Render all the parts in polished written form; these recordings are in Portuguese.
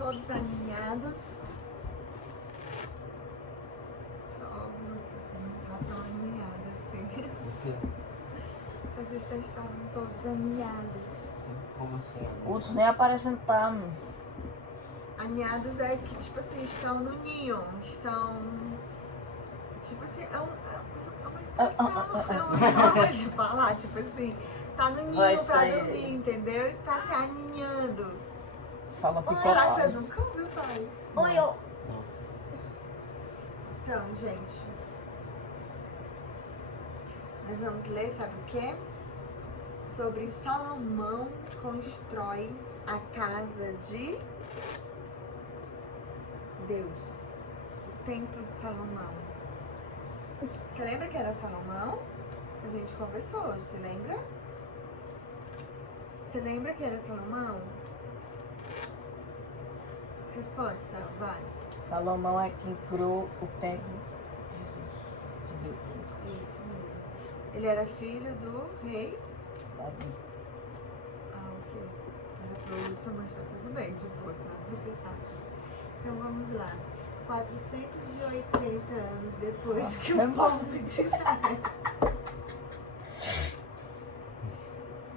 todos alinhados. Só não tá tão alinhado assim. Pra ver se estavam todos alinhados. Como assim? Outros nem aparecem tá. Alinhados é que, tipo assim, estão no ninho, estão... Tipo assim, é uma expressão, é uma forma de falar, tipo assim, tá no ninho pra dormir, entendeu? E tá se aninhando. Fala Será que picotado. você nunca ouviu falar isso? Oi, eu. Então, gente, nós vamos ler, sabe o quê? Sobre Salomão constrói a casa de Deus, o templo de Salomão. Você lembra que era Salomão? A gente conversou hoje, você lembra? Você lembra que era Salomão? Responde, Sal, vai. Salomão é quem criou o templo de Deus. Isso mesmo. Ele era filho do rei. Davi. Ah, ok. Era pro Hudson, mas tá tudo bem, tipo, senão você sabe. Então vamos lá. 480 anos depois que o povo de Israel.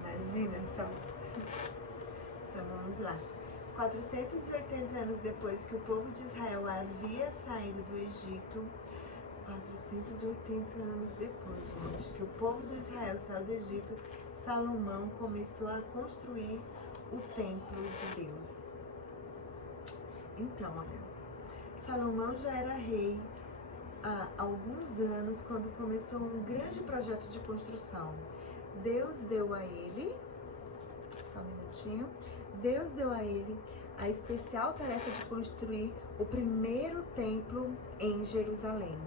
Imagina só. Então vamos lá. 480 anos depois que o povo de Israel havia saído do Egito, 480 anos depois, gente, que o povo de Israel saiu do Egito, Salomão começou a construir o templo de Deus. Então, olha, Salomão já era rei há alguns anos quando começou um grande projeto de construção. Deus deu a ele, só um minutinho, Deus deu a ele a especial tarefa de construir o primeiro templo em Jerusalém.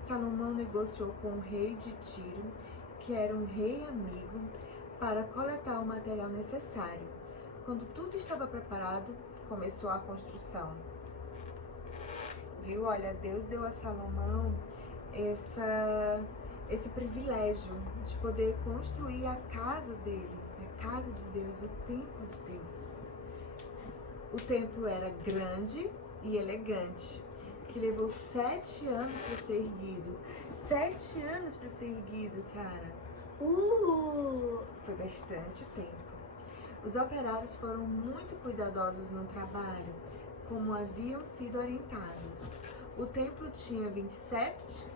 Salomão negociou com o rei de Tiro, que era um rei amigo, para coletar o material necessário. Quando tudo estava preparado, começou a construção. Viu? Olha, Deus deu a Salomão esse privilégio de poder construir a casa dele, a casa de Deus, o templo de Deus. O templo era grande e elegante, que levou 7 anos para ser erguido. 7 anos para ser erguido, cara. Foi bastante tempo. Os operários foram muito cuidadosos no trabalho, como haviam sido orientados. O templo tinha 27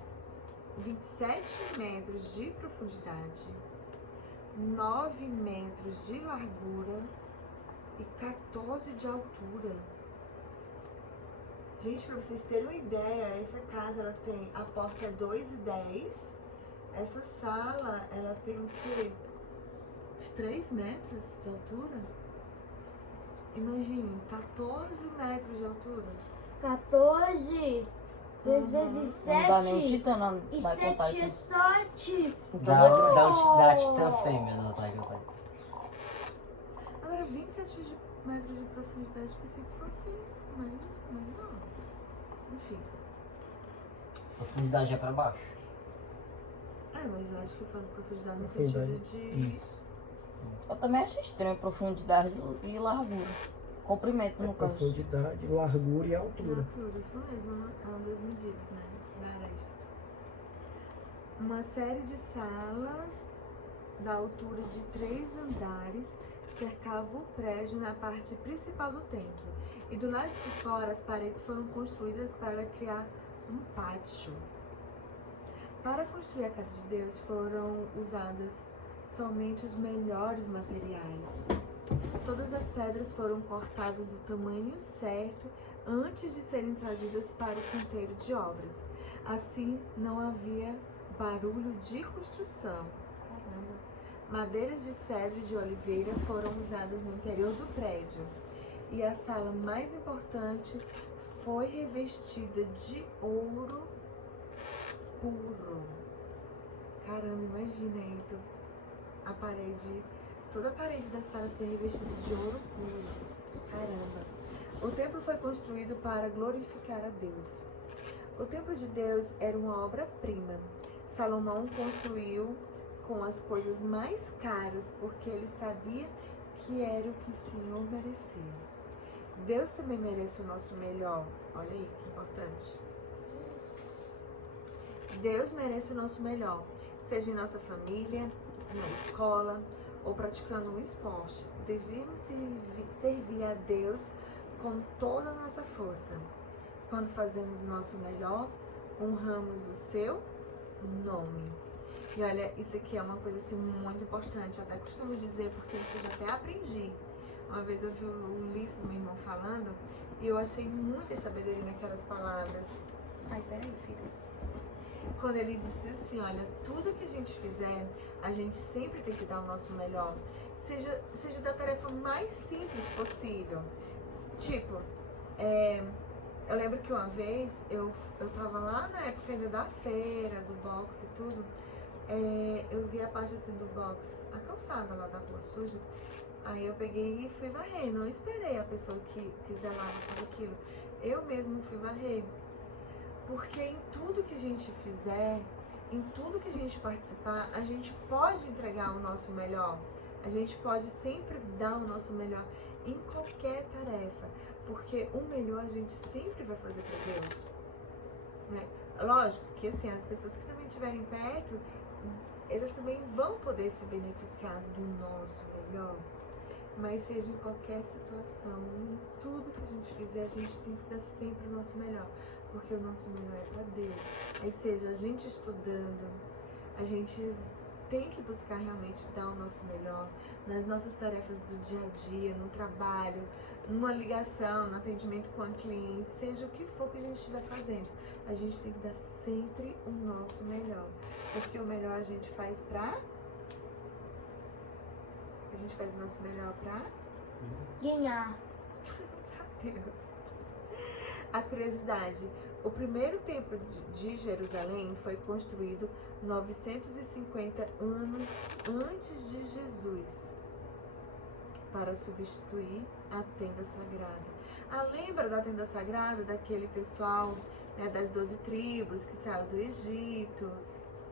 metros de profundidade, 9 metros de largura e 14 de altura. Gente, para vocês terem uma ideia, essa casa ela tem, a porta é 2,10. Essa sala, ela tem o quê? Uns 3 metros de altura? Imagine, 14 metros de altura. 14 3 vezes 7. Não dá nem o Titã, não E vai contar 7 é aqui. 7. Da Titã fêmea, não tá aqui, pai. Agora, 27 metros de profundidade, pensei que fosse mais não. Enfim. Profundidade é pra baixo. Mas eu acho que foi profundidade no sentido de... Isso. Eu também acho estranho profundidade e largura. Comprimento, no caso. Profundidade, largura e altura. altura, isso mesmo, é uma das medidas, né, da aresta. Uma série de salas da altura de 3 andares cercava o prédio na parte principal do templo. E do lado de fora, as paredes foram construídas para criar um pátio. Para construir a casa de Deus foram usadas somente os melhores materiais. Todas as pedras foram cortadas do tamanho certo antes de serem trazidas para o canteiro de obras. Assim, não havia barulho de construção. Caramba. Madeiras de cedro e de oliveira foram usadas no interior do prédio. E a sala mais importante foi revestida de ouro puro. Caramba, imagina aí, a parede, toda a parede da sala ser revestida de ouro puro. Caramba. O templo foi construído para glorificar a Deus. O templo de Deus era uma obra-prima. Salomão construiu com as coisas mais caras, porque ele sabia que era o que o Senhor merecia. Deus também merece o nosso melhor. Olha aí que importante. Deus merece o nosso melhor, seja em nossa família, na escola ou praticando um esporte. Devemos servir a Deus com toda a nossa força. Quando fazemos o nosso melhor, honramos o seu nome. E olha, isso aqui é uma coisa assim muito importante. Eu até costumo dizer, porque isso eu já até aprendi. Uma vez eu vi o Ulisses, meu irmão, falando, e eu achei muita sabedoria naquelas palavras. Ai, peraí, filho. Quando ele disse assim, olha, tudo que a gente fizer, a gente sempre tem que dar o nosso melhor. Seja da tarefa mais simples possível. Tipo, eu lembro que uma vez eu tava lá na época ainda da feira, do boxe e tudo. Eu vi a parte assim do boxe, a calçada lá da rua suja. Aí eu peguei e fui varrer. Não esperei a pessoa que zelava por aquilo. Eu mesmo fui varrer. Porque em tudo que a gente fizer, em tudo que a gente participar, a gente pode entregar o nosso melhor. A gente pode sempre dar o nosso melhor em qualquer tarefa. Porque o melhor a gente sempre vai fazer para Deus. Né? Lógico que assim, as pessoas que também estiverem perto, elas também vão poder se beneficiar do nosso melhor. Mas seja em qualquer situação, em tudo que a gente fizer, a gente tem que dar sempre o nosso melhor. Porque o nosso melhor é para Deus. Aí seja a gente estudando, a gente tem que buscar realmente dar o nosso melhor nas nossas tarefas do dia a dia, no trabalho, numa ligação, no atendimento com a cliente, seja o que for que a gente estiver fazendo. A gente tem que dar sempre o nosso melhor. Porque o melhor a gente faz pra... A gente faz o nosso melhor pra... Ganhar. Pra Deus. A curiosidade, o primeiro templo de Jerusalém foi construído 950 anos antes de Jesus, para substituir a tenda sagrada. Lembra da tenda sagrada, daquele pessoal, né, das 12 tribos que saiu do Egito?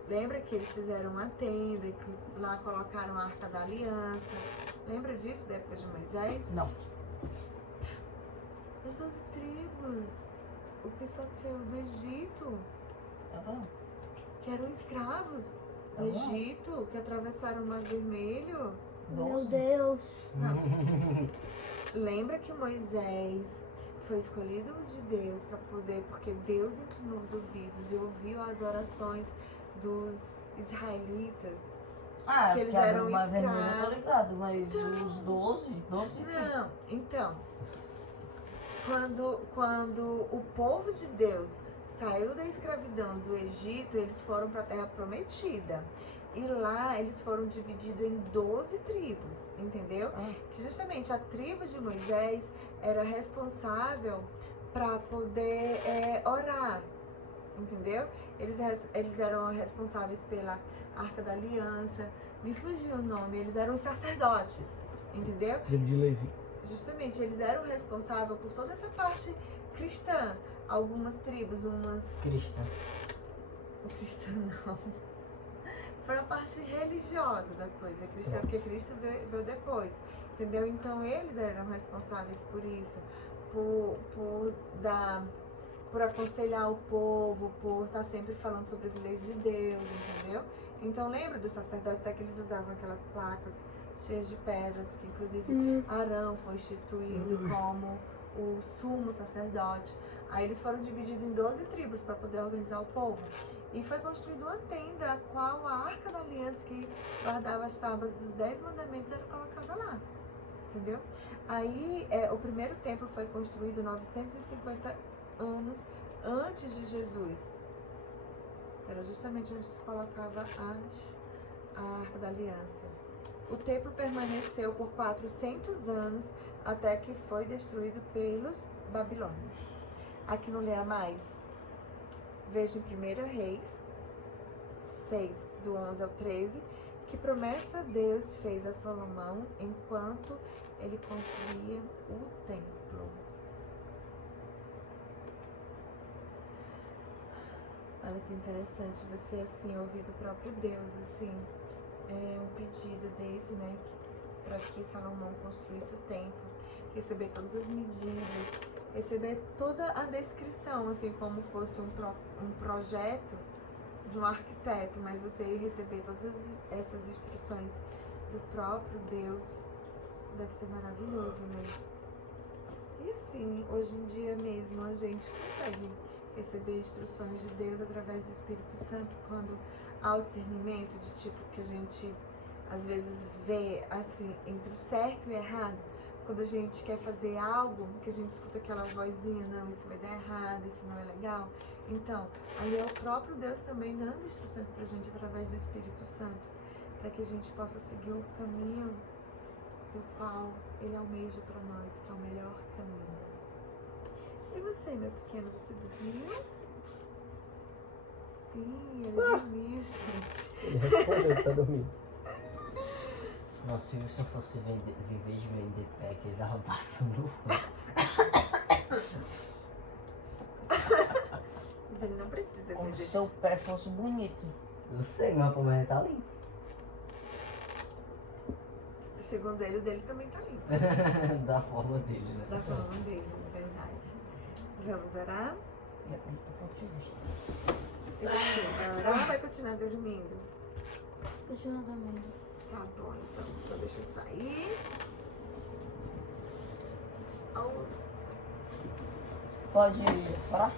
Lembra que eles fizeram uma tenda e que lá colocaram a Arca da Aliança? Lembra disso, da época de Moisés? Não. As 12 tribos, o pessoal que saiu do Egito, Tá bom. que eram escravos Tá no bom. Egito, que atravessaram o Mar Vermelho. Meu 12. Deus. Lembra que Moisés foi escolhido de Deus para poder, porque Deus inclinou os ouvidos e ouviu as orações dos israelitas. Que eles eram uma vermelha, eu escravos. tô ligado, mas os 12 Não, então, quando o povo de Deus saiu da escravidão do Egito, eles foram para a Terra Prometida. E lá eles foram divididos em 12 tribos, entendeu? Que justamente a tribo de Moisés era responsável para poder orar, entendeu? Eles eram responsáveis pela Arca da Aliança, me fugiu o nome, eles eram sacerdotes, entendeu? Tribo de Levi. Justamente, eles eram responsáveis por toda essa parte cristã. Algumas tribos, umas... Cristã. Cristã não. Foi a parte religiosa da coisa, cristã, porque Cristo veio depois, entendeu? Então eles eram responsáveis por isso, por aconselhar o povo, por estar sempre falando sobre as leis de Deus, entendeu? Então lembra dos sacerdotes, até que eles usavam aquelas placas cheias de pedras, que inclusive Arão foi instituído como o sumo sacerdote. Aí eles foram divididos em 12 tribos para poder organizar o povo. E foi construída uma tenda, a qual a Arca da Aliança, que guardava as tábuas dos 10 mandamentos, era colocada lá. Entendeu? Aí o primeiro templo foi construído 950 anos antes de Jesus. Era justamente onde se colocava a Arca da Aliança. O templo permaneceu por 400 anos até que foi destruído pelos babilônios. Aqui não leia mais. Veja em 1 Reis 6, do 11 ao 13, que promessa Deus fez a Salomão enquanto ele construía o templo. Olha que interessante você assim ouvir do próprio Deus, assim, um pedido desse, né, para que Salomão construísse o templo. receber todas as medidas, receber toda a descrição, assim, como fosse um projeto de um arquiteto, mas você receber todas essas instruções do próprio Deus, deve ser maravilhoso, né? E assim, hoje em dia mesmo, a gente consegue receber instruções de Deus através do Espírito Santo quando há o discernimento de tipo que a gente às vezes vê assim entre o certo e o errado. Quando a gente quer fazer algo, que a gente escuta aquela vozinha, não, isso vai dar errado, isso não é legal. Então, ali é o próprio Deus também dando instruções pra gente através do Espírito Santo, para que a gente possa seguir o caminho do qual Ele almeja para nós, que é o melhor caminho. E você, meu pequeno, você dormiu? Sim, ele dormiu, gente. Ele respondeu que tá dormindo. Nossa, se eu fosse viver de vender pack, ele tava passando fome. Mas ele não precisa Como se fazer. seu pé fosse bonito. Eu sei, mas como ele tá limpo. Segundo ele, o dele também tá limpo. Da forma dele, né? Da forma dele, na verdade. Vamos orar? Depende do ponto de vista. E você, vai orar ou vai continuar dormindo? Continua dormindo. Tá bom, então deixa eu sair. Oh, Pode parar?